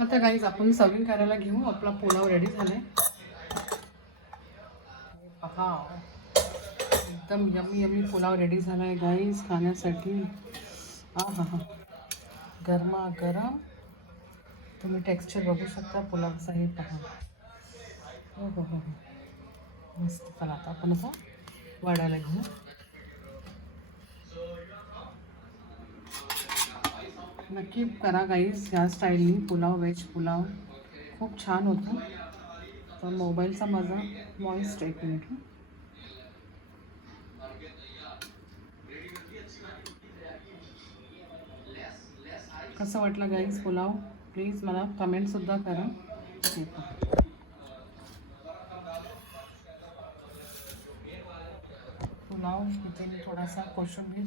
आता गाईज आपण सर्विंग करायला घेऊ. आपला पुलाव रेडी झालाय. पहा, एकदम यम्मी यम्मी पुलाव रेडी झालाय गाईज खाण्यासाठी. हा हा हा, गरमा गरम. तुम्ही टेक्स्चर बघू शकता पुलावचा. हे पहा. हो हो हो, मस्त. चला आता आपण असं वाढायला घेऊ. नक्की करा गाईज ह्या स्टाईलनी पुलाव, व्हेज पुलाव खूप छान होतं. तर मोबाईलचा माझा वॉइस, एक मिनिट. कसं वाटलं गाईज पुलाव? प्लीज मला कमेंटसुद्धा करा. पुलाव इथे मी थोडासा कोशिंबीर